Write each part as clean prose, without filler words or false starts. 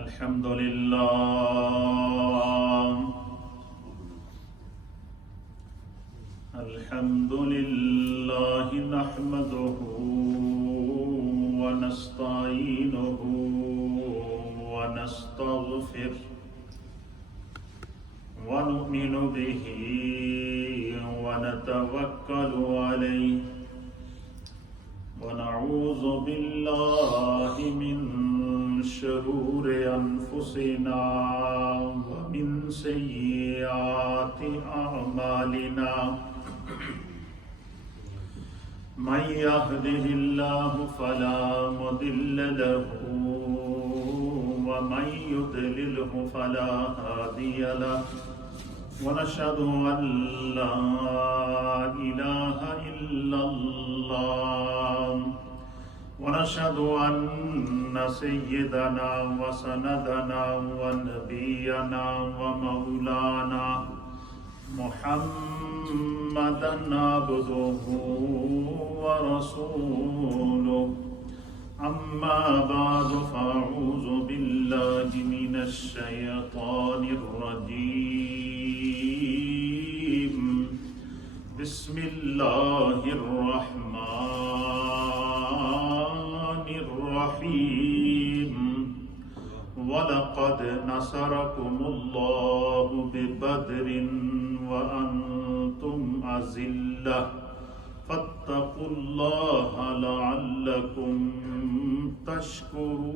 الحمد لله نحمده ونستعينه ونستغفره ونؤمن به ونتوكل عليه ونعوذ بالله من شرور أنفسنا ومن سيئات أعمالنا من يهده الله فلا مضل له ومن يضلله فلا هادي له ونشهد أن لا إله إلا الله ونشهد أن سيدنا وسندنا ونبينا ومولانا محمدا عبده ورسوله أما بعد فأعوذ بالله من الشيطان الرجيم بسم الله الرحمن الرحيم وَلَقَدْ نَصَرَكُمُ اللَّهُ بِبَدْرٍ وَأَنْتُمْ أَذِلَّةٌ فَاتَّقُوا اللَّهَ لَعَلَّكُمْ تَشْكُرُونَ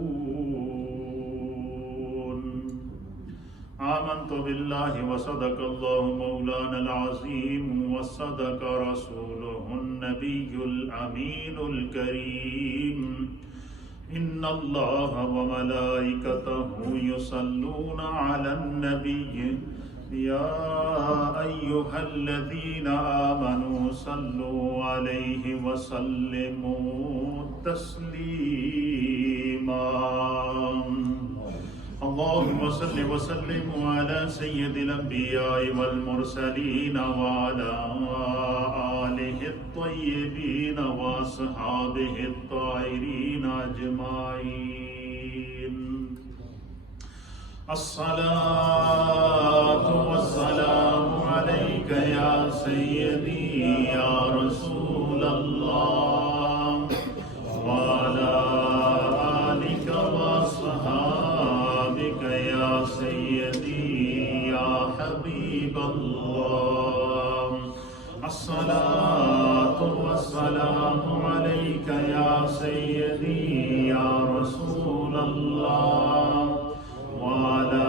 آمنت بالله وصدق الله مولانا العظيم وصدق رسوله النبي الأمين الكريم إن الله وملائكته يصلون على النبي يا أيها الذين آمنوا صلوا عليه وسلموا تسليما اللهم صل وسلم على سيد الأنبياء والمرسلين وعلى آله الطيبين وأصحابه الطاهرين أجمعين الصلاة والسلام عليك يا سيدي يا رسول الله وعلى آلك وأصحابك يا سيدي يا حبيب الله الصلاة والسلام عليك يا سيدي يا رسول الله وعلى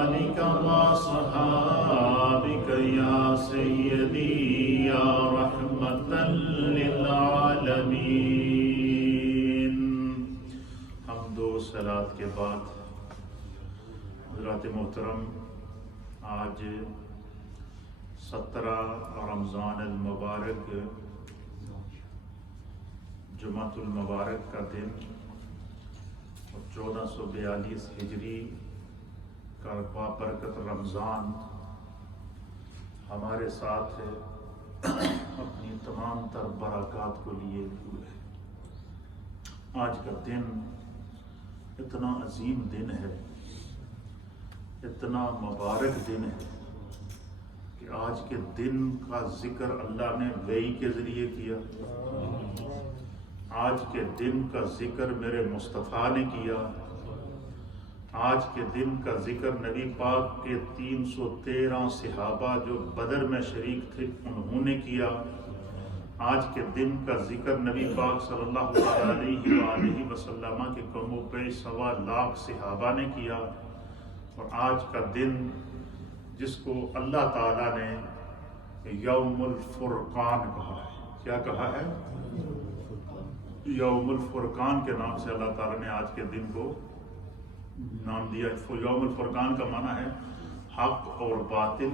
آلك وصحابك يا سيدي يا رحمة للعالمين حمد و صلاة کے بعد حضرات محترم آج 17 رمضان المبارک جمعۃ المبارک کا دن اور 1442 ہجری کا بابرکت رمضان ہمارے ساتھ اپنی تمام تر برکات کو لیے ہوئے ہے۔ آج کا دن اتنا عظیم دن ہے، اتنا مبارک دن ہے کہ آج کے دن کا ذکر اللہ نے وحی کے ذریعے کیا، آج کے دن کا ذکر میرے مصطفیٰ نے کیا، آج کے دن کا ذکر نبی پاک کے 313 صحابہ جو بدر میں شریک تھے انہوں نے کیا، آج کے دن کا ذکر نبی پاک صلی اللہ علیہ وآلہ وسلم کے کم و بیش 1.25 لاکھ صحابہ نے کیا، اور آج کا دن جس کو اللہ تعالیٰ نے یوم الفرقان کہا ہے، کیا کہا ہے؟ یوم الفرقان کے نام سے اللہ تعالیٰ نے آج کے دن کو نام دیا۔ یوم الفرقان کا معنی ہے حق اور باطل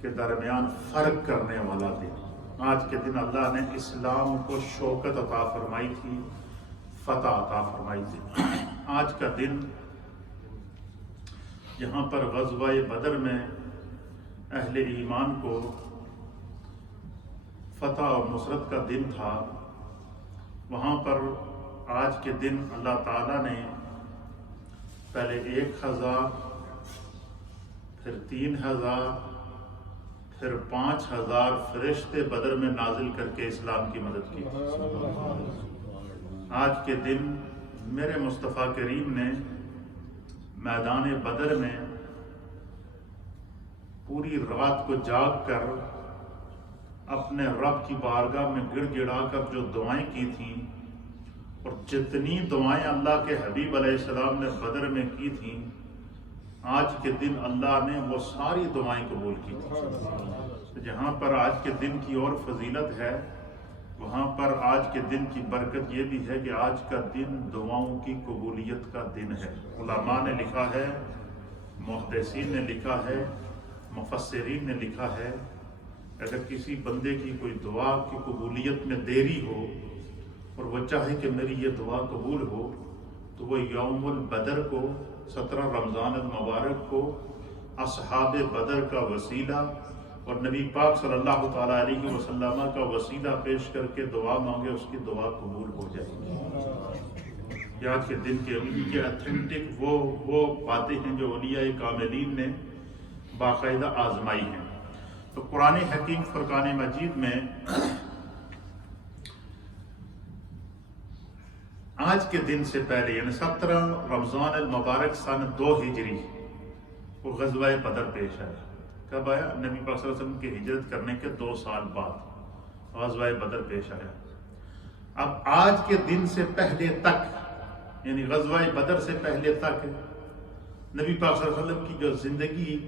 کے درمیان فرق کرنے والا دن۔ آج کے دن اللہ نے اسلام کو شوکت عطا فرمائی تھی، فتح عطا فرمائی تھی۔ آج کا دن یہاں پر غزوہ بدر میں اہل ایمان کو فتح و نصرت کا دن تھا، وہاں پر آج کے دن اللہ تعالیٰ نے پہلے 1000، پھر 3000، پھر 5000 فرشتے بدر میں نازل کر کے اسلام کی مدد کی۔ آج کے دن میرے مصطفیٰ کریم نے میدان بدر میں پوری رات کو جاگ کر اپنے رب کی بارگاہ میں گڑ گڑا کر جو دعائیں کی تھیں، اور جتنی دعائیں اللہ کے حبیب علیہ السلام نے بدر میں کی تھیں، آج کے دن اللہ نے وہ ساری دعائیں قبول کی تھیں۔ جہاں پر آج کے دن کی اور فضیلت ہے، وہاں پر آج کے دن کی برکت یہ بھی ہے کہ آج کا دن دعاؤں کی قبولیت کا دن ہے۔ علماء نے لکھا ہے، محدثین نے لکھا ہے، مفسرین نے لکھا ہے، اگر کسی بندے کی کوئی دعا کی قبولیت میں دیری ہو اور وہ چاہے کہ میری یہ دعا قبول ہو، تو وہ یوم البدر کو، 17 رمضان المبارک کو اصحاب بدر کا وسیلہ اور نبی پاک صلی اللہ تعالیٰ علیہ وسلم کا وسیلہ پیش کر کے دعا مانگے، اس کی دعا قبول ہو جائے گی۔ آج کے دن کے ان کے اتھینٹک وہ باتیں ہیں جو اولیاء کاملین نے باقاعدہ آزمائی ہیں۔ تو قرآن حکیم فرقان مجید میں آج کے دن سے پہلے یعنی 17 رمضان المبارک سن 2 ہجری وہ غزوہ بدر پیش آیا۔ کب آیا؟ نبی پاک صلی اللہ علیہ وسلم کی ہجرت کرنے کے 2 سال بعد غزوہ بدر پیش آیا۔ اب آج کے دن سے پہلے تک یعنی غزوہ بدر سے پہلے تک نبی پاک صلی اللہ علیہ وسلم کی جو زندگی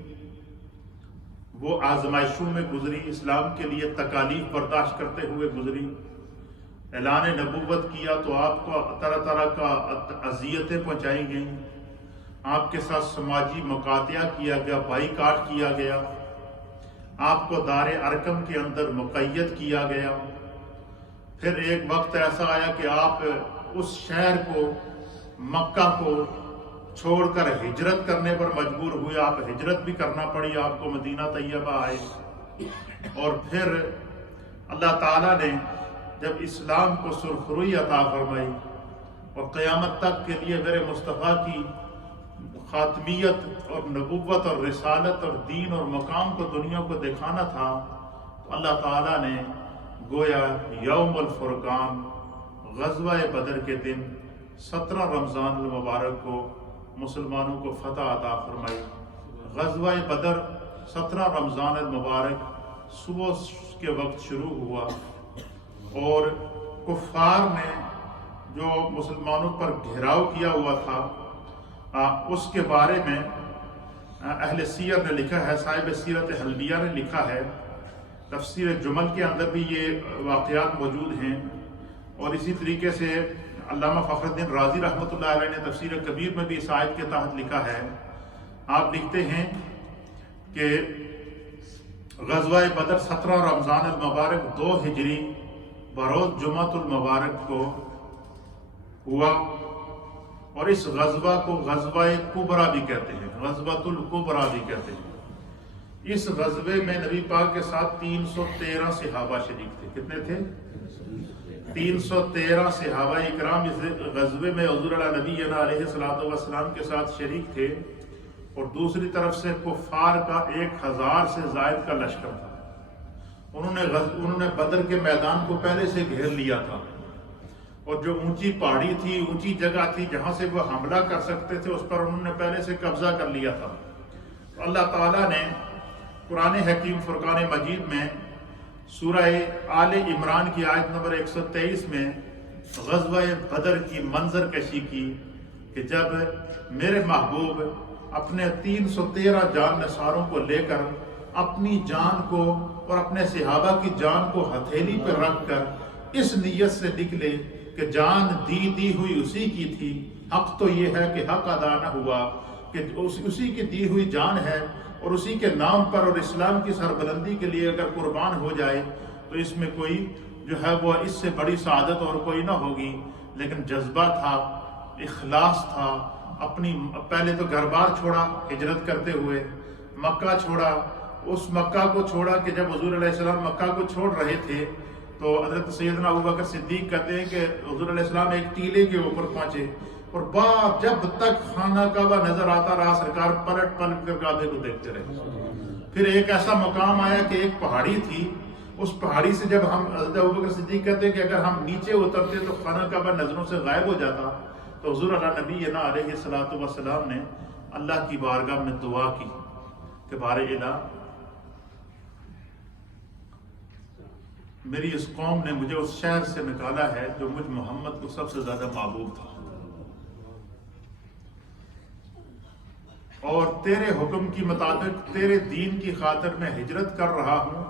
وہ آزمائشوں میں گزری، اسلام کے لیے تکالیف برداشت کرتے ہوئے گزری۔ اعلان نبوت کیا تو آپ کو طرح طرح کا اذیتیں پہنچائی گئیں، آپ کے ساتھ سماجی مقاطعہ کیا گیا، بائیکاٹ کیا گیا، آپ کو دار ارقم کے اندر مقید کیا گیا۔ پھر ایک وقت ایسا آیا کہ آپ اس شہر کو، مکہ کو چھوڑ کر ہجرت کرنے پر مجبور ہوئے، آپ ہجرت بھی کرنا پڑی، آپ کو مدینہ طیبہ آئے۔ اور پھر اللہ تعالیٰ نے جب اسلام کو سرخروئی عطا فرمائی اور قیامت تک کے لیے میرے مصطفیٰ کی خاتمیت اور نبوت اور رسالت اور دین اور مقام کو دنیا کو دکھانا تھا، تو اللہ تعالیٰ نے گویا یوم الفرقان غزوہ بدر کے دن 17 رمضان المبارک کو مسلمانوں کو فتح عطا فرمائی۔ غزوہ بدر 17 رمضان المبارک صبح کے وقت شروع ہوا، اور کفار نے جو مسلمانوں پر گھیراؤ کیا ہوا تھا اس کے بارے میں اہل سیر نے لکھا ہے، صاحب سیرت حلبیہ نے لکھا ہے، تفسیر جمل کے اندر بھی یہ واقعات موجود ہیں، اور اسی طریقے سے علامہ فخر الدین رازی رحمۃ اللہ علیہ نے تفسیر کبیر میں بھی اس آیت کے تحت لکھا ہے۔ آپ لکھتے ہیں کہ غزوہ بدر 17 رمضان المبارک 2 ہجری بروز جمعۃ المبارک کو ہوا، اور اس غزوہ کو غزوہ کبریٰ بھی کہتے ہیں، غزوۃ الکبریٰ بھی کہتے ہیں۔ اس غزوے میں نبی پاک کے ساتھ 313 صحابہ شریک تھے۔ کتنے تھے؟ 313 صحابہ اکرام اس غزوے میں حضور نبی علیہ الصلوۃ والسلام کے ساتھ شریک تھے، اور دوسری طرف سے کفار کا 1000 سے زائد کا لشکر تھا۔ انہوں نے بدر کے میدان کو پہلے سے گھیر لیا تھا، اور جو اونچی پہاڑی تھی، اونچی جگہ تھی جہاں سے وہ حملہ کر سکتے تھے، اس پر انہوں نے پہلے سے قبضہ کر لیا تھا۔ تو اللہ تعالیٰ نے قرآن حکیم فرقان مجید میں سورہ آل عمران کی آیت نمبر 123 میں غزوہ بدر کی منظر کشی کی کہ جب میرے محبوب اپنے 313 جان نثاروں کو لے کر اپنی جان کو اور اپنے صحابہ کی جان کو ہتھیلی پہ رکھ کر اس نیت سے نکلے کہ جان دی ہوئی اسی کی تھی، حق تو یہ ہے کہ حق ادا نہ ہوا، کہ اسی کی دی ہوئی جان ہے، اور اسی کے نام پر اور اسلام کی سربلندی کے لیے اگر قربان ہو جائے تو اس میں کوئی جو ہے وہ اس سے بڑی سعادت اور کوئی نہ ہوگی۔ لیکن جذبہ تھا، اخلاص تھا، اپنی پہلے تو گھر بار چھوڑا ہجرت کرتے ہوئے، مکہ چھوڑا، اس مکہ کو چھوڑا کہ جب حضور علیہ السلام مکہ کو چھوڑ رہے تھے تو حضرت سیدنا ابوبکر صدیق کہتے ہیں کہ حضور علیہ السلام ایک ٹیلے کے اوپر پہنچے، اور باپ جب تک خانہ کعبہ نظر آتا رہا سرکار پلٹ پلٹ کر کعبے کو دیکھتے رہے۔ پھر ایک ایسا مقام آیا کہ ایک پہاڑی تھی، اس پہاڑی سے جب ہم حضرت ابوبکر صدیق کہتے ہیں کہ اگر ہم نیچے اترتے تو خانہ کعبہ نظروں سے غائب ہو جاتا، تو حضور نبی علیہ الصلوۃ والسلام نے اللہ کی بارگاہ میں دعا کی کہ بار الہ، میری اس قوم نے مجھے اس شہر سے نکالا ہے جو مجھ محمد کو سب سے زیادہ محبوب تھا، اور تیرے حکم کی مطابق تیرے دین کی خاطر میں ہجرت کر رہا ہوں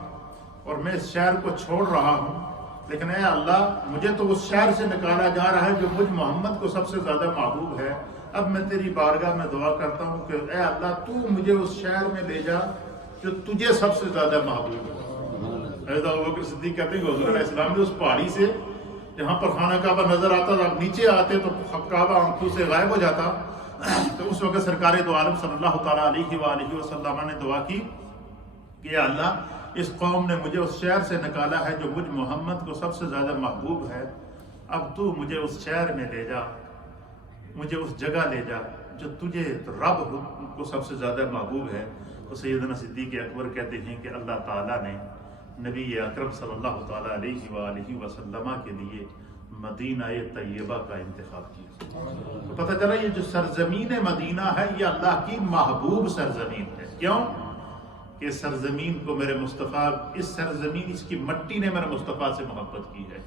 اور میں اس شہر کو چھوڑ رہا ہوں، لیکن اے اللہ مجھے تو اس شہر سے نکالا جا رہا ہے جو مجھ محمد کو سب سے زیادہ محبوب ہے۔ اب میں تیری بارگاہ میں دعا کرتا ہوں کہ اے اللہ تو مجھے اس شہر میں لے جا جو تجھے سب سے زیادہ محبوب ہے۔ حضرت ابوبکر صدیق کہتے ہیں کہ حضور علیہ السلام نے اس پہاڑی سے جہاں پر خانہ کعبہ نظر آتا تھا، نیچے آتے تو کعبہ آنکھوں سے غائب ہو جاتا، تو اس وقت سرکار دو عالم صلی اللہ تعالیٰ علیہ وآلہ وسلم نے دعا کی کہ اللہ اس قوم نے مجھے اس شہر سے نکالا ہے جو مجھ محمد کو سب سے زیادہ محبوب ہے، اب تو مجھے اس شہر میں لے جا، مجھے اس جگہ لے جا جو تجھے رب کو سب سے زیادہ محبوب ہے۔ تو سیدنا صدیق اکبر کہتے ہیں کہ اللہ تعالیٰ نے نبی اکرم صلی اللہ تعالیٰ علیہ وآلہ وسلم کے لیے مدینہ طیبہ کا انتخاب کیا۔ تو پتہ چلا یہ جو سرزمین مدینہ ہے یہ اللہ کی محبوب سرزمین ہے۔ کیوں کہ سرزمین کو میرے مصطفیٰ، اس سرزمین، اس کی مٹی نے میرے مصطفیٰ سے محبت کی ہے،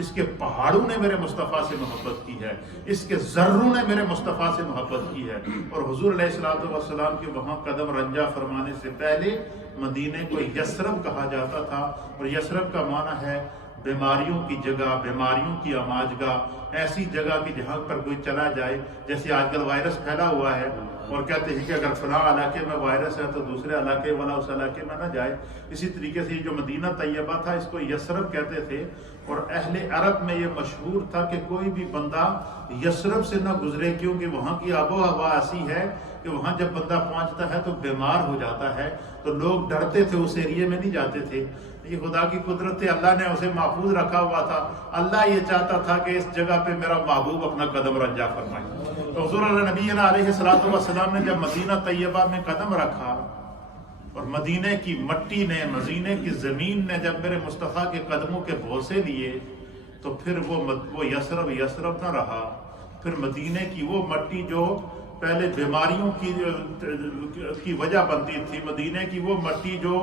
اس کے پہاڑوں نے میرے مصطفیٰ سے محبت کی ہے، اس کے ذروں نے میرے مصطفیٰ سے محبت کی ہے۔ اور حضور علیہ الصلوۃ والسلام کے وہاں قدم رنجہ فرمانے سے پہلے مدینے کو یثرب کہا جاتا تھا، اور یثرب کا معنی ہے بیماریوں کی جگہ، بیماریوں کی آماجگاہ، ایسی جگہ کہ جہاں پر کوئی چلا جائے، جیسے آج کل وائرس پھیلا ہوا ہے اور کہتے ہیں کہ اگر فلاں علاقے میں وائرس ہے تو دوسرے علاقے والا اس علاقے میں نہ جائے، اسی طریقے سے یہ جو مدینہ طیبہ تھا اس کو یثرب کہتے تھے۔ اور اہل عرب میں یہ مشہور تھا کہ کوئی بھی بندہ یثرب سے نہ گزرے، کیونکہ وہاں کی آب و ہوا ایسی ہے کہ وہاں جب بندہ پہنچتا ہے تو بیمار ہو جاتا ہے، تو لوگ ڈرتے تھے، اس ایریے میں نہیں جاتے تھے۔ یہ خدا کی قدرت تھی، اللہ نے اسے محفوظ رکھا ہوا تھا۔ اللہ یہ چاہتا تھا کہ اس جگہ پہ میرا محبوب اپنا قدم رنجہ فرمائے۔ تو حضور نبی علیہ الصلوۃ والسلام نے جب مدینہ طیبہ میں قدم رکھا اور مدینے کی مٹی نے، مدینے کی زمین نے جب میرے مصطفیٰ کے قدموں کے بوسے لیے، تو پھر وہ یثرب نہ رہا، پھر مدینے کی وہ مٹی جو پہلے بیماریوں کی وجہ بنتی تھی، مدینے کی وہ مٹی جو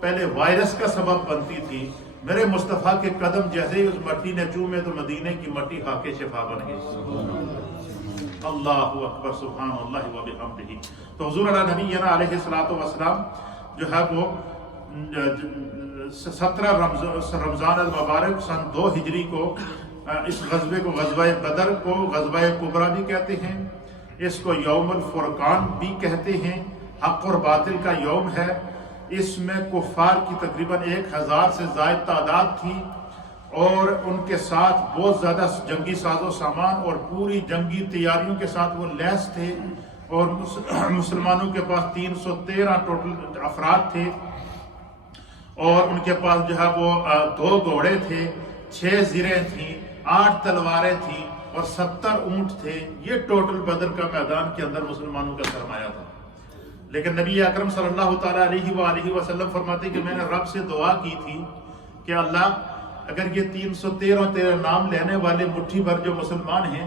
پہلے وائرس کا سبب بنتی تھی، میرے مصطفیٰ کے قدم جیسے ہی اس مٹی نے چومے تو مدینے کی مٹی خاک شفا بن گئی۔ اللہ اکبر، سبحان اللہ و بحمدہ۔ تو حضور نبی علیہ الصلوۃ والسلام جو ہے وہ 17 رمضان المبارک سن 2 ہجری کو اس غزوے کو غزوہ بدر کو غزوہ کبریٰ بھی کہتے ہیں، اس کو یوم الفرقان بھی کہتے ہیں، حق اور باطل کا یوم ہے۔ اس میں کفار کی تقریباً 1000 سے زائد تعداد تھی، اور ان کے ساتھ بہت زیادہ جنگی ساز و سامان اور پوری جنگی تیاریوں کے ساتھ وہ لیس تھے، اور مسلمانوں کے پاس 313 ٹوٹل افراد تھے، اور ان کے پاس جو ہے وہ 2 گھوڑے تھے، 6 زریں تھیں، 8 تلواریں تھیں اور 70 اونٹ تھے۔ یہ ٹوٹل بدر کا میدان کے اندر مسلمانوں کا سرمایہ تھا۔ لیکن نبی اکرم صلی اللہ تعالیٰ علیہ وآلہ وسلم فرماتے کہ میں نے رب سے دعا کی تھی کہ اللہ اگر یہ 313 تیرے نام لینے والے مٹھی بھر جو مسلمان ہیں،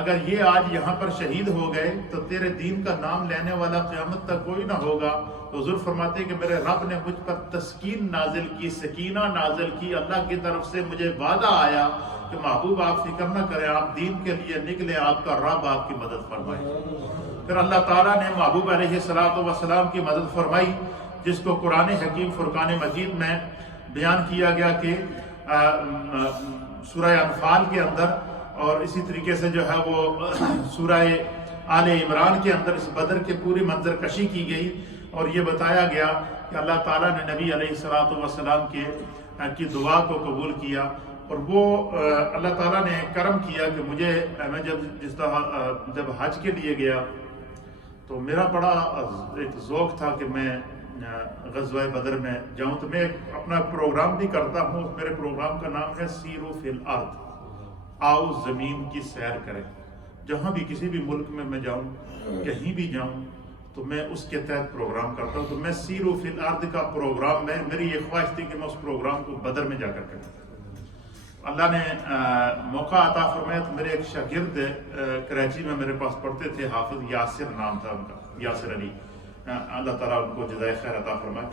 اگر یہ آج یہاں پر شہید ہو گئے تو تیرے دین کا نام لینے والا قیامت تک کوئی نہ ہوگا۔ تو حضور فرماتے کہ میرے رب نے مجھ پر تسکین نازل کی، سکینہ نازل کی، اللہ کی طرف سے مجھے وعدہ آیا کہ محبوب آپ فکر نہ کریں، آپ دین کے لیے نکلے، آپ کا رب آپ کی مدد فرمائے۔ پھر اللہ تعالیٰ نے محبوب علیہ الصلوۃ والسلام کی مدد فرمائی، جس کو قرآن حکیم فرقان مجید میں بیان کیا گیا کہ سورہ انفال کے اندر، اور اسی طریقے سے جو ہے وہ سورہ آل عمران کے اندر اس بدر کے پوری منظر کشی کی گئی، اور یہ بتایا گیا کہ اللہ تعالیٰ نے نبی علیہ الصلوۃ والسلام کی دعا کو قبول کیا، اور وہ اللہ تعالیٰ نے کرم کیا کہ میں جب حج کے لیے گیا تو میرا بڑا ایک ذوق تھا کہ میں غزوہ بدر میں جاؤں، تو میں اپنا پروگرام بھی کرتا ہوں۔ میرے پروگرام کا نام ہے سیرو فی الارض، آؤ زمین کی سیر کریں۔ جہاں بھی کسی بھی ملک میں جاؤں، کہیں بھی جاؤں تو میں اس کے تحت پروگرام کرتا ہوں. تو میں سیرو فی الارض کا پروگرام، میری یہ خواہش تھی کہ میں اس پروگرام کو بدر میں جا کر کروں. اللہ نے موقع عطا فرمایا تو میرے ایک شاگرد کراچی میں میرے پاس پڑھتے تھے، حافظ یاسر نام تھا ان کا، یاسر علی، اللہ تعالیٰ ان کو جزائے خیر عطا فرمائے.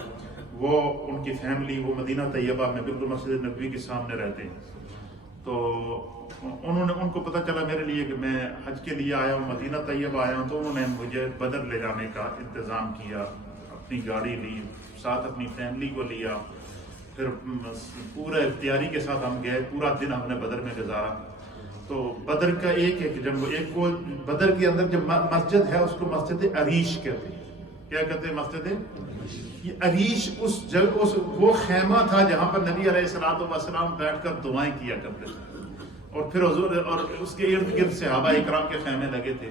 وہ ان کی فیملی وہ مدینہ طیبہ میں بالکل مسجد نبوی کے سامنے رہتے ہیں. تو ان کو پتہ چلا میرے لیے کہ میں حج کے لیے آیا ہوں، مدینہ طیبہ آیا ہوں، تو انہوں نے مجھے بدر لے جانے کا انتظام کیا. اپنی گاڑی لی، ساتھ اپنی فیملی کو لیا، پھر پورا اختیاری کے ساتھ ہم گئے. پورا دن ہم نے بدر میں گزارا. تو بدر کا ایک وہ بدر کے اندر جو مسجد ہے اس کو مسجد عریش کہتے ہیں. کیا کہتے ہیں؟ مسجد عریش. اس جگہ وہ خیمہ تھا جہاں پر نبی علیہ الصلوۃ والسلام بیٹھ کر دعائیں کیا کرتے تھے، اور پھر حضور اور اس کے ارد گرد صحابہ اکرام کے خیمے لگے تھے.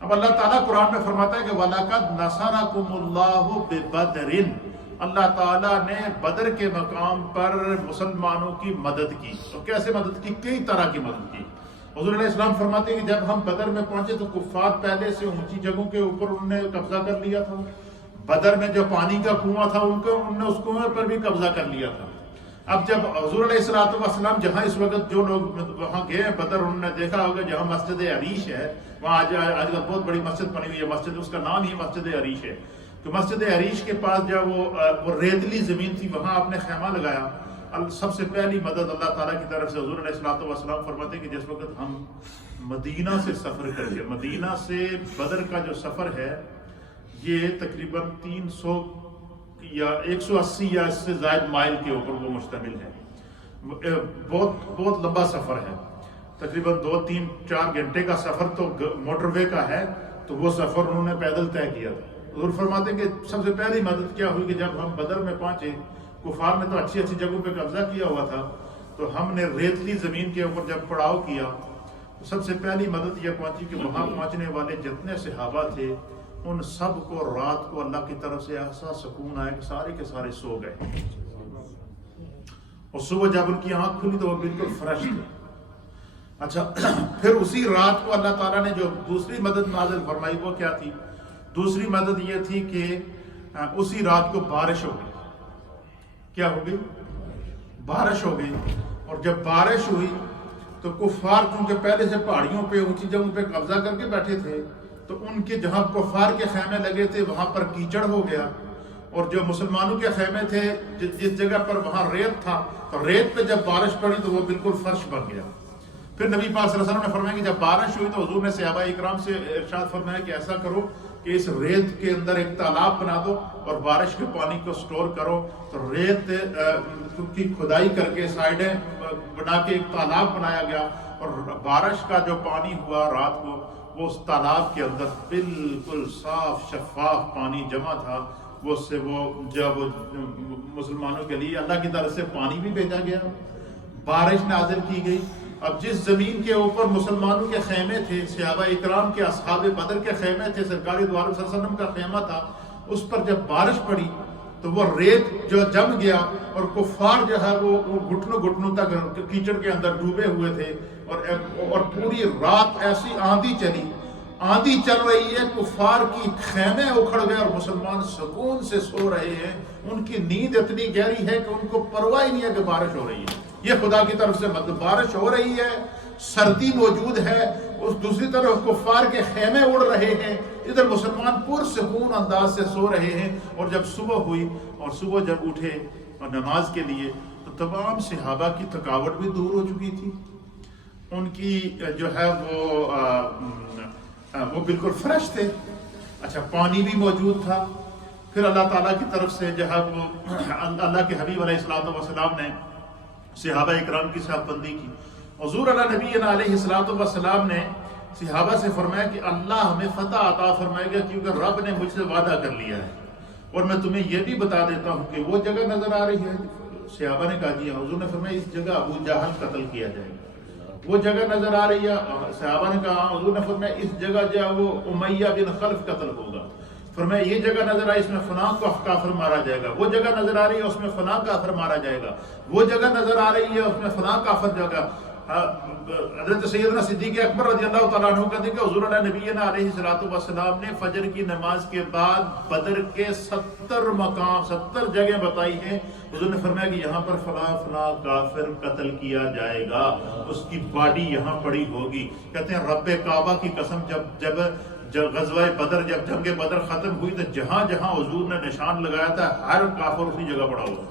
اب اللہ تعالیٰ قرآن میں فرماتا ہے کہ وَلَقَدْ نَصَرَكُمُ اللَّهُ بِبَدْرٍ، اللہ تعالیٰ نے بدر کے مقام پر مسلمانوں کی مدد کی. اور کیسے مدد کی؟ کئی طرح کی مدد کی. حضور علیہ السلام فرماتے ہیں کہ جب ہم بدر میں پہنچے تو کفار پہلے سے اونچی جگہوں کے اوپر انہوں نے قبضہ کر لیا تھا. بدر میں جو پانی کا کنواں تھا انہوں نے اس کنویں پر بھی قبضہ کر لیا تھا. اب جب حضور علیہ الصلوۃ والسلام جہاں اس وقت جو لوگ وہاں گئے بدر، انہوں نے دیکھا ہوگا جہاں مسجد عریش ہے، وہاں آج کل بہت بڑی مسجد بنی ہوئی ہے. مسجد اس کا نام ہی مسجد عریش ہے. تو مسجد عریش کے پاس جب وہ ریتلی زمین تھی، وہاں آپ نے خیمہ لگایا. سب سے پہلی مدد اللہ تعالیٰ کی طرف سے. حضور علیہ الصلوۃ والسلام فرماتے ہیں کہ جس وقت ہم مدینہ سے سفر کر کے، مدینہ سے بدر کا جو سفر ہے یہ تقریباً 300 یا 180 یا اس سے زائد مائل کے اوپر وہ مشتمل ہے. بہت لمبا سفر ہے، تقریباً 2-3-4 گھنٹے کا سفر تو موٹر وے کا ہے. تو وہ سفر انہوں نے پیدل طے کیا تھا. حضور فرماتے ہیں کہ سب سے پہلی مدد کیا ہوئی کہ جب ہم بدر میں پہنچے، کفار نے تو اچھی جگہوں پہ قبضہ کیا ہوا تھا، تو ہم نے ریتلی زمین کے اوپر جب پڑاؤ کیا تو سب سے پہلی مدد یہ پہنچی کہ وہاں پہنچنے والے جتنے صحابہ تھے ان سب کو رات کو اللہ کی طرف سے ایسا سکون آیا کہ سارے کے سارے سو گئے. اور صبح جب ان کی آنکھ کھلی تو وہ بالکل فریش تھے. اچھا، پھر اسی رات کو اللہ تعالیٰ نے جو دوسری مدد نازل فرمائی وہ کیا تھی؟ دوسری مدد یہ تھی کہ اسی رات کو بارش ہو گئی. کیا ہو گئی؟ بارش ہو گئی. اور جب بارش ہوئی تو کفار چونکہ پہلے سے پہاڑیوں پہ اونچی جگہوں پہ قبضہ کر کے بیٹھے تھے، تو ان کے جہاں کفار کے خیمے لگے تھے وہاں پر کیچڑ ہو گیا. اور جو مسلمانوں کے خیمے تھے جس جگہ پر وہاں ریت تھا، تو ریت پہ جب بارش پڑی تو وہ بالکل فرش بن گیا. پھر نبی پاک صلی اللہ علیہ وسلم نے فرمایا کہ جب بارش ہوئی تو حضور نے صحابہ اکرام سے ارشاد فرمایا کہ ایسا کرو کہ اس ریت کے اندر ایک تالاب بنا دو اور بارش کے پانی کو سٹور کرو. تو ریت کی کھدائی کر کے سائڈیں بنا کے ایک تالاب بنایا گیا، اور بارش کا جو پانی ہوا رات کو وہ اس تالاب کے اندر بالکل صاف شفاف پانی جمع تھا. وہ سے وہ جب مسلمانوں کے لیے اللہ کی طرف سے پانی بھی بھیجا گیا، بارش نازل کی گئی. اب جس زمین کے اوپر مسلمانوں کے خیمے تھے، صحابہ اکرام کے اصحاب بدر کے خیمے تھے، سرکار دو عالم صلی اللہ علیہ وسلم کا خیمہ تھا، اس پر جب بارش پڑی تو وہ ریت جو جم گیا، اور کفار جو ہے وہ گھٹنوں تک کیچڑ کے اندر ڈوبے ہوئے تھے. اور پوری رات ایسی آندھی چل رہی ہے، کفار کی خیمے اکھڑ گئے اور مسلمان سکون سے سو رہے ہیں. ان کی نیند اتنی گہری ہے کہ ان کو پرواہ ہی نہیں ہے کہ بارش ہو رہی ہے. یہ خدا کی طرف سے بارش ہو رہی ہے، سردی موجود ہے، اس دوسری طرف کفار کے خیمے اڑ رہے ہیں، ادھر مسلمان پرسکون انداز سے سو رہے ہیں. اور جب صبح ہوئی اور صبح جب اٹھے اور نماز کے لیے تو تمام صحابہ کی تھکاوٹ بھی دور ہو چکی تھی. ان کی جو ہے وہ بالکل فریش تھے. اچھا، پانی بھی موجود تھا. پھر اللہ تعالیٰ کی طرف سے جو ہے وہ اللہ کے حبیب علیہ الصلوۃ والسلام نے صحابہ اکرام کی صحبت بندی کی. حضور نبی علیہ الصلوۃ والسلام نے صحابہ سے فرمایا کہ اللہ ہمیں فتح عطا فرمائے گا کیونکہ رب نے مجھ سے وعدہ کر لیا ہے. اور میں تمہیں یہ بھی بتا دیتا ہوں کہ وہ جگہ نظر آ رہی ہے. صحابہ نے کہا جی ہاں. حضور نے فرمایا اس جگہ ابو جہل قتل کیا جائے گا. وہ جگہ نظر آ رہی ہے. صحابہ نے کہا. حضور نے فرمایا اس جگہ جو ہے وہ امیہ بن خلف قتل ہوگا. فرمایا یہ جگہ نظر آئی اس میں فلاں کو کافر مارا جائے گا. وہ جگہ نظر آ رہی ہے اس میں فلاں کافر مارا جائے گا. وہ جگہ نظر آ رہی ہے اس میں فلاں کافر جگہ. حضرت سیدنا صدیق اکبر رضی اللہ تعالیٰ عنہ کہتے ہیں کہ حضور علیہ نبینا علیہ الصلوۃ والسلام نے فجر کی نماز کے بعد بدر کے 70 مقام 70 جگہ بتائی ہیں. حضور نے فرمایا کہ یہاں پر فلاں فلاں کافر قتل کیا جائے گا, اس کی باڈی یہاں پڑی ہوگی. کہتے ہیں رب کعبہ کی قسم, جب غزوہ بدر, جب جنگ بدر ختم ہوئی تو جہاں جہاں حضور نے نشان لگایا تھا ہر کافر اسی جگہ پڑا ہوا.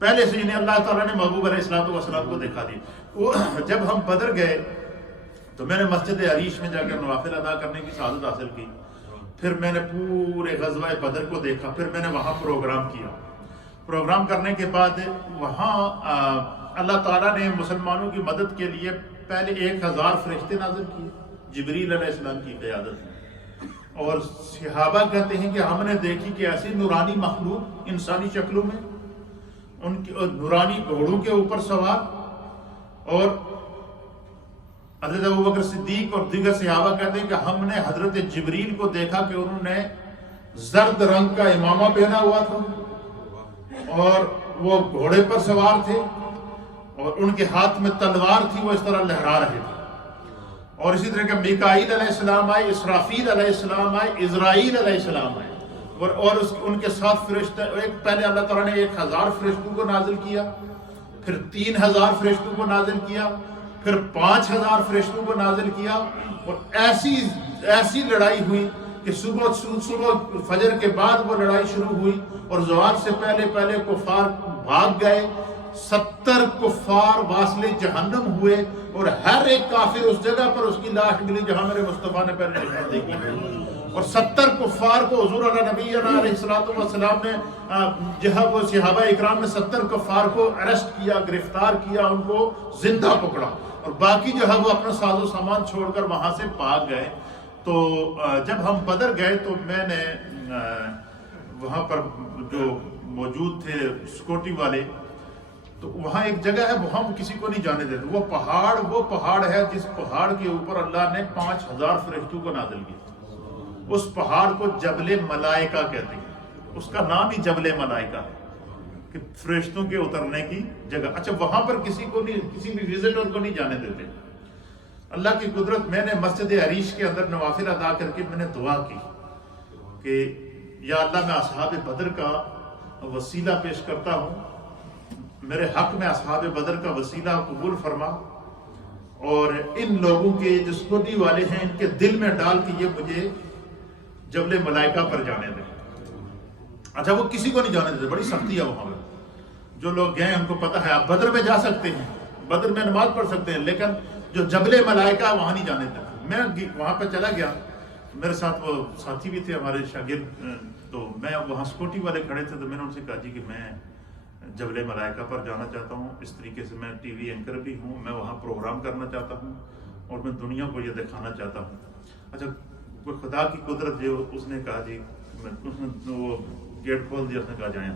پہلے سے انہیں اللہ تعالیٰ نے محبوب علیہ السلام والسلام کو دکھا دی. جب ہم بدر گئے تو میں نے مسجد عریش میں جا کر نوافل ادا کرنے کی سعادت حاصل کی. پھر میں نے پورے غزوہ بدر کو دیکھا. پھر میں نے وہاں پروگرام کیا. پروگرام کرنے کے بعد وہاں اللہ تعالیٰ نے مسلمانوں کی مدد کے لیے پہلے 1000 فرشتے نازل کیے جبریل علیہ السلام کی قیادت میں. اور صحابہ کہتے ہیں کہ ہم نے دیکھی کہ ایسی نورانی مخلوق انسانی شکلوں میں, ان کی نورانی گھوڑوں کے اوپر سوار, اور حضرت ابوبکر صدیق اور دیگر صحابہ کہتے ہیں کہ ہم نے حضرت جبریل کو دیکھا کہ انہوں نے زرد رنگ کا امامہ پہنا ہوا تھا اور وہ گھوڑے پر سوار تھے اور ان کے ہاتھ میں تلوار تھی, وہ اس طرح لہرا رہے تھے. اور اسی طرح کہ میکائیل علیہ السلام آئے, اسرافیل علیہ السلام آئے, اسرائیل علیہ السلام آئے, اور ان کے ساتھ فرشتے. پہلے اللہ تعالیٰ نے 1000 فرشتوں کو نازل کیا, پھر 3000 فرشتوں کو نازل کیا, پھر 5000 فرشتوں کو نازل کیا. اور ایسی لڑائی ہوئی کہ صبح فجر کے بعد وہ لڑائی شروع ہوئی اور زوال سے پہلے کفار بھاگ گئے. 70 کفار واصل جہنم ہوئے اور ہر ایک کافر اس جگہ پر اس کی لاش ملی جہاں میرے مصطفیٰ نے پہلے نشان دیکھی. اور 70 کفار کو حضور علیہ نبی علیہ الصلوۃ والسلام نے جہاں وہ صحابہ اکرام نے 70 کفار کو اریسٹ کیا, گرفتار کیا, ان کو زندہ پکڑا, اور باقی جو ہے وہ اپنا ساز و سامان چھوڑ کر وہاں سے بھاگ گئے. تو جب ہم بدر گئے تو میں نے وہاں پر جو موجود تھے سیکورٹی والے, تو وہاں ایک جگہ ہے وہاں کسی کو نہیں جانے دیتے. وہ پہاڑ ہے جس پہاڑ کے اوپر اللہ نے 5000 فرشتوں کو نازل کیا. اس پہاڑ کو جبل ملائکہ کہتے ہیں, اس کا نام ہی جبل ملائکہ ہے کہ فرشتوں کے اترنے کی جگہ. اچھا, وہاں پر کسی بھی وزٹر کو نہیں جانے دیتے. اللہ کی قدرت, میں نے مسجد عریش کے اندر نوافل ادا کر کے میں نے دعا کی کہ یا اللہ میں اصحاب بدر کا وسیلہ پیش کرتا ہوں, میرے حق میں اصحاب بدر کا وسیلہ قبول فرما, اور ان لوگوں کے جو سیکورٹی والے ہیں ان کے دل میں ڈال کے یہ مجھے جبل ملائکہ پر جانے دیں. اچھا, وہ کسی کو نہیں جانے دیتے, بڑی سختی ہے وہاں پر. جو لوگ گئے ان کو پتہ ہے آپ بدر میں جا سکتے ہیں, بدر میں نماز پڑھ سکتے ہیں, لیکن جو جبل ملائکہ وہاں نہیں جانے دیتے. میں وہاں پہ چلا گیا, میرے ساتھ وہ ساتھی بھی تھے ہمارے شاگرد, تو میں وہاں سیکورٹی والے کھڑے تھے, تو میں نے ان سے کہا جی کہ میں جبل ملائکہ پر جانا چاہتا ہوں. اس طریقے سے میں ٹی وی اینکر بھی ہوں, میں وہاں پروگرام کرنا چاہتا ہوں اور میں دنیا کو یہ دکھانا چاہتا ہوں. اچھا, کوئی خدا کی قدرت جو اس نے کہا جی, اس نے وہ گیٹ کھول دیا, اس نے کہا جائیں.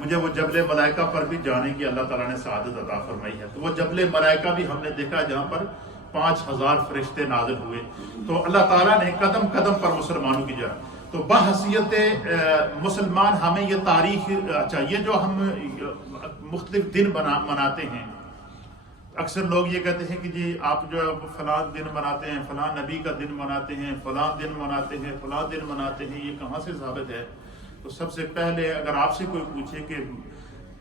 مجھے وہ جبل ملائکہ پر بھی جانے کی اللہ تعالیٰ نے سعادت عطا فرمائی ہے. تو وہ جبل ملائکہ بھی ہم نے دیکھا جہاں پر 5000 فرشتے نازل ہوئے. تو اللہ تعالیٰ نے قدم قدم پر مسلمانوں کی جگہ. تو بحیثیت مسلمان ہمیں یہ تاریخ, اچھا یہ جو ہم مختلف دن مناتے ہیں, اکثر لوگ یہ کہتے ہیں کہ جی آپ جو فلاں دن مناتے ہیں, فلاں نبی کا دن مناتے ہیں, فلاں دن مناتے ہیں, فلاں دن مناتے ہیں, یہ کہاں سے ثابت ہے؟ تو سب سے پہلے اگر آپ سے کوئی پوچھے کہ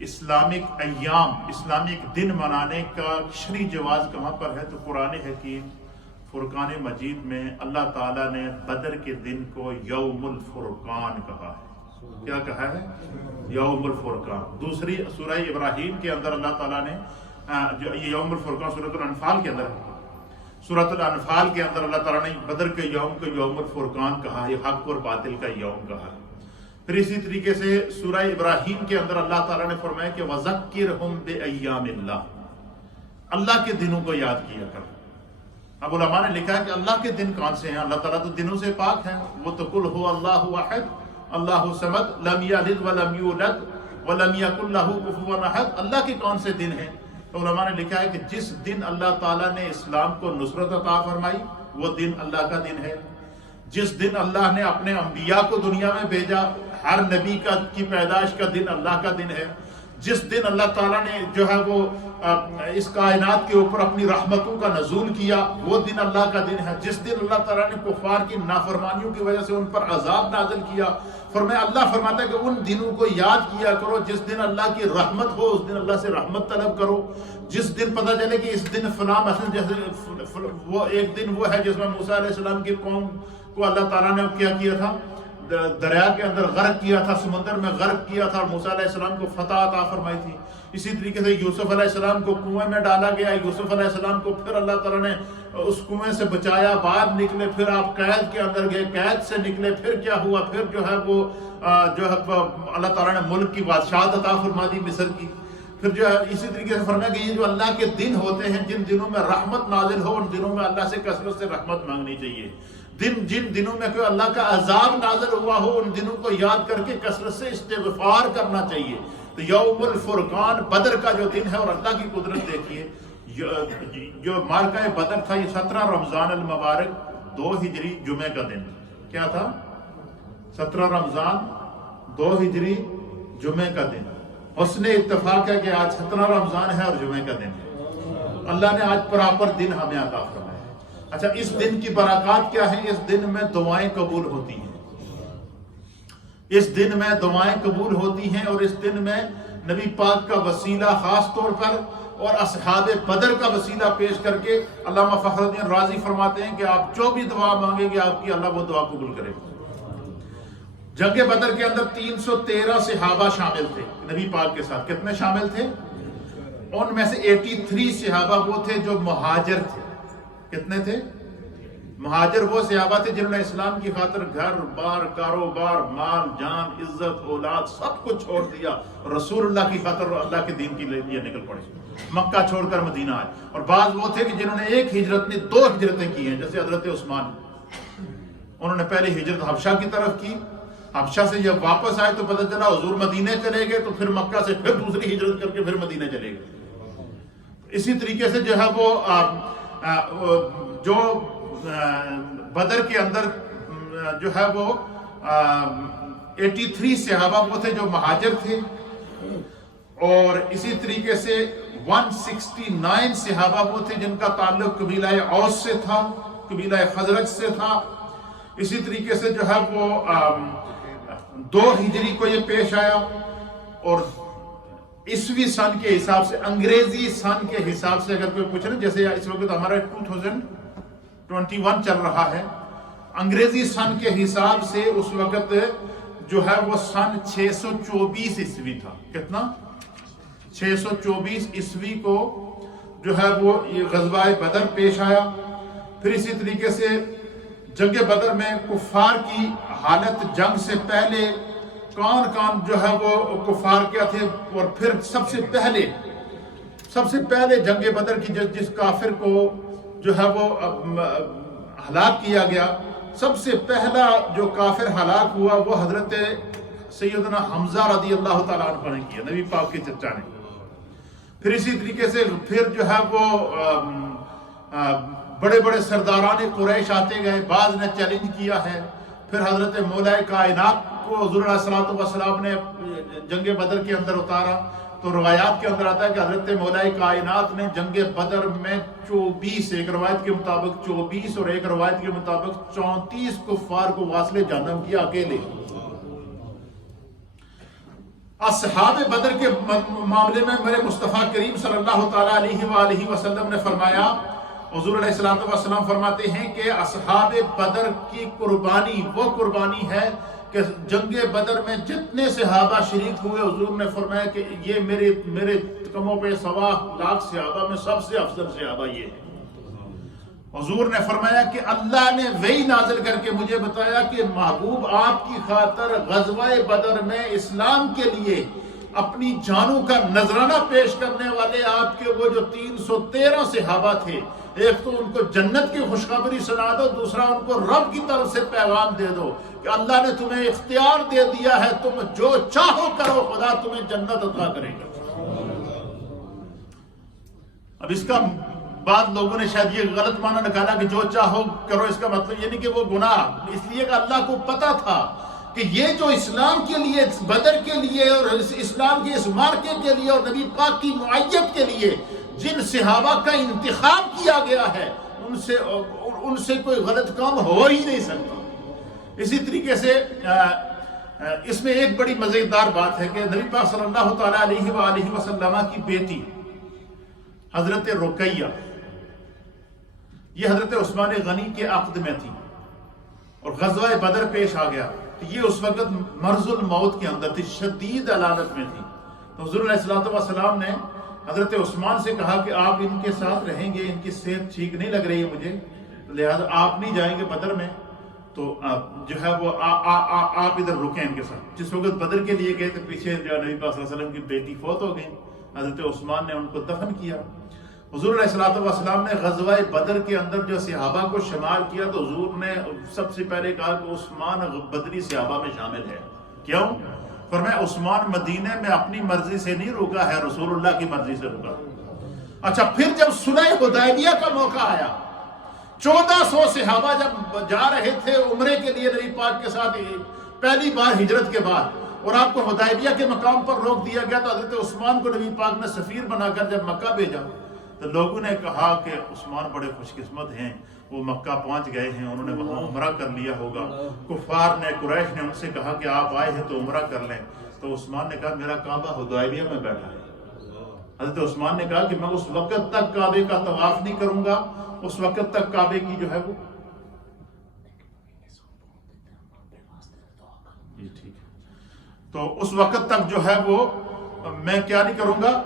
اسلامک ایام, اسلامک دن منانے کا شرعی جواز کہاں پر ہے, تو قرآن حکیم فرقان مجید میں اللہ تعالیٰ نے بدر کے دن کو یوم الفرقان کہا ہے. کیا کہا ہے؟ یوم الفرقان. دوسری سورہ ابراہیم کے اندر اللہ تعالیٰ نے جو یہ یوم الفرقان سورۃ الانفال کے اندر ہے, سورۃ الانفال کے اندر اللہ تعالیٰ نے بدر کے یوم کو یوم الفرقان کہا ہے, حق اور باطل کا یوم کہا ہے. پھر اسی طریقے سے سورہ ابراہیم کے اندر اللہ تعالیٰ نے فرمایا کہ وَذَكِّرْهُمْ بِأَيَّامِ اللَّهِ, اللہ کے دنوں کو یاد کیا کر. اب علماء نے لکھا ہے کہ اللہ کے دن کون سے ہیں؟ اللہ تعالیٰ تو دنوں سے پاک ہیں. وہ تو قُلْ هُوَ اللَّهُ أَحَدٌ اللَّهُ الصَّمَدُ لَمْ يَلِدْ وَلَمْ يُولَدْ وَلَمْ يَكُنْ لَهُ كُفُوًا أَحَدٌ. اللہ کے کون سے دن ہیں؟ تو علماء نے لکھا ہے کہ جس دن اللہ تعالیٰ نے اسلام کو نصرت عطا فرمائی وہ دن اللہ کا دن ہے. جس دن اللہ نے اپنے انبیاء کو دنیا میں بھیجا, ہر نبی کی پیدائش کا دن اللہ کا دن ہے. جس دن اللہ تعالیٰ نے جو ہے وہ اس کائنات کے اوپر اپنی رحمتوں کا نزول کیا، وہ دن اللہ کا دن ہے۔ جس دن اللہ تعالیٰ نے کفار کی نافرمانیوں کی وجہ سے ان پر عذاب نازل کیا، فرمایا اللہ فرماتا ہے کہ ان دنوں کو یاد کیا کرو جس دن اللہ کی رحمت ہو، اس دن اللہ سے رحمت طلب کرو۔ جس دن پتہ چلے کہ اس دن فلاں مثلا جیسے وہ ایک دن وہ ہے جس میں موسیٰ علیہ السلام کی قوم کو اللہ تعالیٰ نے کیا کیا تھا، دریا کے اندر غرق کیا تھا، سمندر میں غرق کیا تھا، اور موسیٰ علیہ السلام کو فتح عطا فرمائی تھی۔ اسی طریقے سے یوسف علیہ السلام کو کنویں میں ڈالا گیا، یوسف علیہ السلام کو پھر اللہ تعالیٰ نے اس کنویں سے بچایا، باہر نکلے، پھر آپ قید کے اندر گئے، قید سے نکلے، پھر کیا ہوا، پھر جو ہے وہ جو ہے اللہ تعالیٰ نے ملک کی بادشاہت عطا فرما دی مصر کی۔ پھر جو ہے اسی طریقے سے فرمایا کہ یہ جو اللہ کے دن ہوتے ہیں، جن دنوں میں رحمت نازل ہو، ان دنوں میں اللہ سے کثرت سے رحمت مانگنی چاہیے۔ جن دنوں میں کوئی اللہ کا عذاب نازل ہوا ہو، ان دنوں کو یاد کر کے کثرت سے استغفار کرنا چاہیے۔ تو یوم الفرقان بدر کا جو دن ہے، اور اللہ کی قدرت دیکھیے، جو معرکہ بدر تھا یہ 17 رمضان المبارک 2 ہجری جمعہ کا دن کیا تھا، 17 رمضان 2 ہجری جمعہ کا دن۔ حسن اتفاق ہے کہ آج 17 رمضان ہے اور جمعہ کا دن ہے، اللہ نے آج پراپر دن ہمیں عطا فرمایا۔ اچھا، اس دن کی برکات کیا ہے؟ اس دن میں دعائیں قبول ہوتی ہیں، اس دن میں دعائیں قبول ہوتی ہیں، اور اس دن میں نبی پاک کا وسیلہ خاص طور پر اور اصحاب بدر کا وسیلہ پیش کر کے علامہ فخر الدین رازی فرماتے ہیں کہ آپ جو بھی دعا مانگیں گے آپ کی اللہ وہ دعا قبول کرے گا۔ جنگ بدر کے اندر 313 صحابہ شامل تھے نبی پاک کے ساتھ۔ کتنے شامل تھے؟ ان میں سے 83 صحابہ وہ تھے جو مہاجر تھے۔ کتنے تھے؟ مہاجر وہ صحابہ تھے جنہوں نے اسلام کی خاطر گھر بار، کاروبار، مال، جان، عزت، اولاد سب کچھ چھوڑ دیا، رسول اللہ کی خاطر اللہ کے دین کے لیے نکل پڑے، مکہ چھوڑ کر مدینہ آئے۔ اور بعض وہ تھے کہ جنہوں نے ایک ہجرت میں 2 ہجرتیں کی ہیں، جیسے حضرت عثمان، انہوں نے پہلی ہجرت حبشہ کی طرف کی، حبشہ سے جب واپس آئے تو پتہ چلا حضور مدینہ چلے گئے، تو پھر مکہ سے پھر دوسری ہجرت کر کے پھر مدینہ چلے گئے۔ اسی طریقے سے جو ہے وہ جو بدر کے اندر جو ہے وہ 83 صحابہ وہ تھے جو مہاجر تھے، اور اسی طریقے سے 169 صحابہ وہ تھے جن کا تعلق قبیلہ اوس سے تھا، قبیلہ خزرج سے تھا۔ اسی طریقے سے جو ہے وہ 2 ہجری کو یہ پیش آیا، اور عیسوی سن کے حساب سے، انگریزی سن کے حساب سے اگر کوئی پوچھے نا، جیسے اس وقت ہمارا 2021 چل رہا ہے، انگریزی سن کے حساب سے اس وقت جو ہے وہ سن 624 عیسوی تھا۔ کتنا؟ 624 عیسوی کو جو ہے وہ یہ غزوہ بدر پیش آیا۔ پھر اسی طریقے سے جنگ بدر میں کفار کی حالت، جنگ سے پہلے کون جو ہے وہ کفار کیا تھے، اور پھر سب سے پہلے جنگ بدر کی جس کافر کو جو ہے وہ ہلاک کیا گیا، سب سے پہلا جو کافر ہلاک ہوا وہ حضرت سیدنا حمزہ رضی اللہ تعالیٰ عنہ نے کیا، نبی پاک کے چچا نے۔ پھر اسی طریقے سے پھر جو ہے وہ بڑے بڑے سرداران قریش آتے گئے، بعض نے چیلنج کیا ہے۔ پھر حضرت مولا کائنات کو حضور علیہ الصلوۃ والسلام نے جنگ بدر کے اندر اتارا، تو روایات کے اندر آتا ہے کہ حضرت مولا کائنات نے جنگ بدر میں 24، ایک روایت کے مطابق 24 اور ایک روایت کے مطابق 34 کفار کو واصل جہنم کیا اکیلے۔ اصحاب بدر کے معاملے میں میرے مصطفیٰ کریم صلی اللہ تعالیٰ علیہ وآلہ وسلم نے فرمایا، حضور علیہ السلام فرماتے ہیں کہ اصحاب بدر کی قربانی وہ قربانی ہے کہ جنگ بدر میں جتنے صحابہ شریک ہوئے، حضور نے فرمایا کہ یہ میرے کموں پہ 1.25 صحابہ میں سب سے افضل صحابہ یہ ہے۔ حضور نے فرمایا کہ اللہ نے وحی نازل کر کے مجھے بتایا کہ محبوب آپ کی خاطر غزوہ بدر میں اسلام کے لیے اپنی جانوں کا نذرانہ پیش کرنے والے آپ کے وہ جو 313 صحابہ تھے، ایک تو ان کو جنت کی خوشخبری سنا دو، دوسرا ان کو رب کی طرف سے پیغام دے دو کہ اللہ نے تمہیں اختیار دے دیا ہے، تم جو چاہو کرو، خدا تمہیں جنت عطا کرے گا۔ اب اس کا بعد لوگوں نے شاید یہ غلط معنی نکالا کہ جو چاہو کرو، اس کا مطلب یہ نہیں کہ وہ گناہ، اس لیے کہ اللہ کو پتا تھا کہ یہ جو اسلام کے لیے، بدر کے لیے اور اسلام کے اس مارکے کے لیے اور نبی پاک کی معیت کے لیے جن صحابہ کا انتخاب کیا گیا ہے ان سے کوئی غلط کام ہو ہی نہیں سکتا۔ اسی طریقے سے اس میں ایک بڑی مزیدار بات ہے کہ نبی پاک صلی اللہ تعالیٰ علیہ وآلہ وسلم کی بیٹی حضرت رقیہ، یہ حضرت عثمان غنی کے عقد میں تھی اور غزوہ بدر پیش آ گیا، تو یہ اس وقت مرض الموت کے اندر تھی، شدید علالت میں تھی۔ تو حضور علیہ الصلوۃ والسلام نے حضرت عثمان سے کہا کہ آپ ان کے ساتھ رہیں گے، ان کی صحت ٹھیک نہیں لگ رہی ہے مجھے، لہذا آپ نہیں جائیں گے بدر میں، تو جو ہے وہ آپ ادھر رکیں ان کے ساتھ۔ جس وقت بدر کے لیے گئے تو پیچھے جو نبی پاک صلی اللہ علیہ وسلم کی بیٹی فوت ہو گئی، حضرت عثمان نے ان کو دفن کیا۔ حضور علیہ الصلوۃ والسلام نے غزوہ بدر کے اندر جو صحابہ کو شمار کیا تو حضور نے سب سے پہلے کہا کہ عثمان بدری صحابہ میں شامل ہے۔ کیوں؟ فرمایا عثمان مدینے میں اپنی مرضی سے نہیں رکا ہے، رسول اللہ کی مرضی سے رکا۔ اچھا، پھر جب صلح حدیبیہ کا موقع آیا، 1400 صحابہ جب جا رہے تھے عمرے کے لیے نبی پاک کے ساتھ پہلی بار ہجرت کے بعد، اور آپ کو حدیبیہ کے مقام پر روک دیا گیا، تو حضرت عثمان کو نبی پاک نے سفیر بنا کر جب مکہ بھیجا تو لوگوں نے کہا کہ عثمان بڑے خوش قسمت ہیں، وہ مکہ پہنچ گئے ہیں، انہوں نے وہاں عمرہ کر لیا ہوگا۔ کفار نے، قریش نے ان سے کہا کہ آپ آئے ہیں تو عمرہ کر لیں، تو عثمان نے کہا میرا کعبہ حدیبیہ میں بیٹھا ہے۔ حضرت عثمان نے کہا کہ میں اس وقت تک کعبے کا طواف نہیں کروں گا، اس وقت تک کعبے کی جو ہے وہ ٹھیک ہے، تو اس وقت تک جو ہے وہ میں کیا نہیں کروں گا،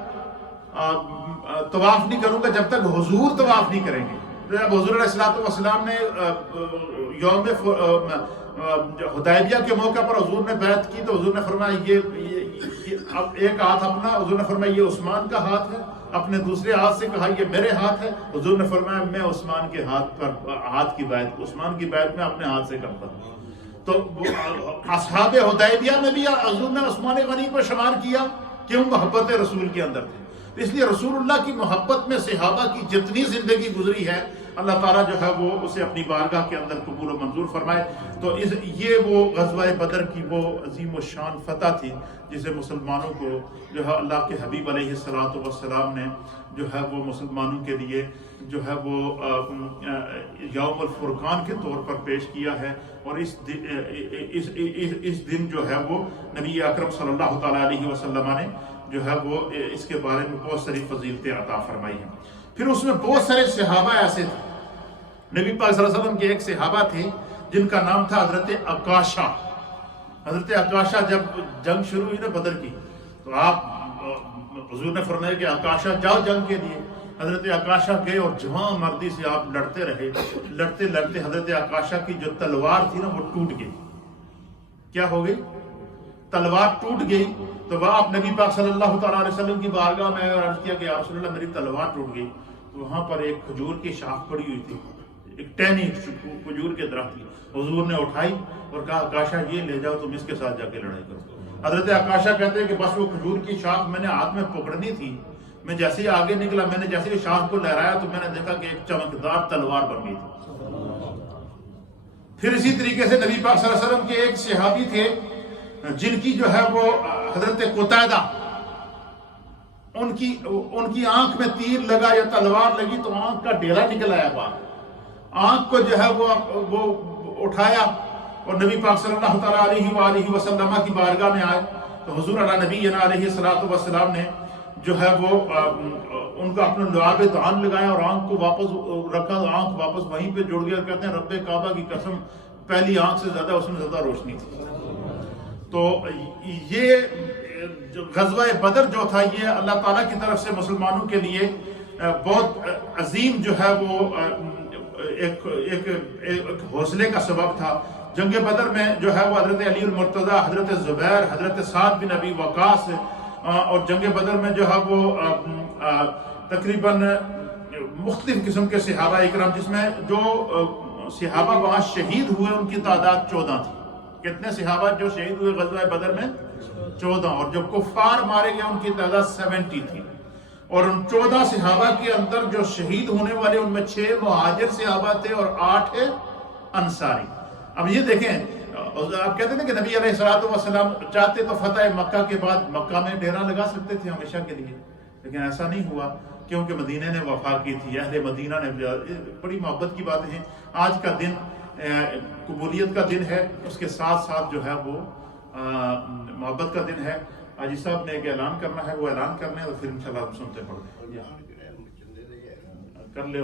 طواف نہیں کروں گا جب تک حضور طواف نہیں کریں گے۔ جب حضور علیہ الصلوۃ والسلام نے یوم حدیبیہ کے موقع پر حضور نے بیعت کی تو حضور نے فرمایا یہ اب ایک ہاتھ اپنا، حضور نے فرمایا یہ عثمان کا ہاتھ ہے، اپنے دوسرے ہاتھ سے کہا یہ میرے ہاتھ ہے، حضور نے فرمایا میں عثمان کے ہاتھ کی بیعت، عثمان کی بیعت میں اپنے ہاتھ سے کرتا ہوں۔ تو اصحاب حدیبیہ میں بھی حضور نے عثمان غنی کو شمار کیا، کیوں؟ محبت رسول کے اندر تھے۔ اس لیے رسول اللہ کی محبت میں صحابہ کی جتنی زندگی گزری ہے، اللہ تعالیٰ جو ہے وہ اسے اپنی بارگاہ کے اندر قبول و منظور فرمائے۔ تو یہ وہ غزوہ بدر کی وہ عظیم و شان فتح تھی جسے مسلمانوں کو جو ہے اللہ کے حبیب علیہ الصلوۃ والسلام نے جو ہے وہ مسلمانوں کے لیے جو ہے وہ یوم الفرقان کے طور پر پیش کیا ہے، اور اس دن جو ہے وہ نبی اکرم صلی اللہ تعالیٰ علیہ وسلم نے جو ہے وہ اس کے بارے میں بہت ساری فضیلتیں عطا فرمائی ہیں۔ پھر اس میں بہت سارے صحابہ ایسے تھے، نبی پاک صلی اللہ علیہ وسلم کے ایک صحابہ تھے جن کا نام تھا حضرت عکاشہ۔ حضرت عکاشہ جب جنگ شروع ہوئی نا بدر کی، تو آپ حضور نے فرمایا کہ عکاشہ جاؤ جنگ کے لیے۔ حضرت عکاشہ گئے اور جوان مردی سے آپ لڑتے رہے، لڑتے لڑتے حضرت عکاشہ کی جو تلوار تھی نا وہ ٹوٹ گئی۔ کیا ہو گئی؟ تلوار ٹوٹ گئی۔ تو وہ آپ نبی پاک صلی اللہ تعالیٰ علیہ وسلم کی بارگاہ میں عرض کیا کہ یا رسول اللہ میری تلوار ٹوٹ گئی۔ تو وہاں پر ایک کھجور کی شاخ پڑی ہوئی تھی، ایک ٹہنی کھجور کے درخت کی، حضور نے اٹھائی اور کہا عکاشہ یہ لے جاؤ، تم اس کے ساتھ جا کے لڑائی کرو۔ حضرت عکاشہ کہتے ہیں کہ بس وہ کھجور کی شاخ میں نے ہاتھ میں پکڑنی تھی، میں جیسے ہی آگے نکلا، میں نے جیسے ہی شاخ کو لہرایا تو میں نے دیکھا کہ ایک چمکدار تلوار بن گئی تھی۔ پھر اسی طریقے سے نبی پاک صلی اللہ علیہ وسلم کے ایک صحابی تھے جن کی جو ہے وہ حضرت قتادہ، ان کی آنکھ میں تیر لگا یا تلوار لگی تو آنکھ کا ڈیرا نکل آیا باہر، آنکھ کو جو ہے وہ اٹھایا اور نبی پاک صلی اللہ تعالیٰ علیہ وآلہ وسلم کی بارگاہ میں آئے تو حضور نبی علیہ الصلوۃ والسلام نے جو ہے وہ ان کا اپنا لعاب دہان لگایا اور آنکھ کو واپس رکھا، آنکھ واپس وہیں پہ جڑ گیا۔ کہتے ہیں رب کعبہ کی قسم پہلی آنکھ سے زیادہ اس میں زیادہ روشنی تھی۔ تو یہ غزوہ بدر جو تھا یہ اللہ تعالیٰ کی طرف سے مسلمانوں کے لیے بہت عظیم جو ہے وہ ایک حوصلے کا سبب تھا۔ جنگ بدر میں جو ہے وہ حضرت علی المرتضی، حضرت زبیر، حضرت سعد بن ابی وقاص اور جنگ بدر میں جو ہے وہ تقریباً مختلف قسم کے صحابہ اکرام، جس میں جو صحابہ وہاں شہید ہوئے ان کی تعداد 14 تھی۔ کتنے صحابہ جو شہید ہوئے غزوہ بدر میں؟ 14، اور جو کفار مارے گئے ان کی تعداد 70 تھی۔ اور ان 14 صحابہ کے اندر جو شہید ہونے والے ان میں 6 مہاجر صحابہ تھے اور 8 انصاری۔ اب یہ دیکھیں آپ کہتے ہیں نا کہ نبی علیہ الصلوۃ والسلام چاہتے تو فتح مکہ کے بعد مکہ میں ڈیرا لگا سکتے تھے ہمیشہ کے لیے، لیکن ایسا نہیں ہوا کیونکہ مدینہ نے وفا کی تھی، اہل مدینہ نے. بڑی محبت کی باتیں ہیں. آج کا دن قبولیت کا دن ہے، اس کے ساتھ ساتھ جو ہے وہ محبت کا دن ہے. حاجی صاحب نے ایک اعلان کرنا ہے، وہ اعلان کرنا ہے، اور پھر انشاءاللہ ہم سنتے پڑھتے ہیں. کر لے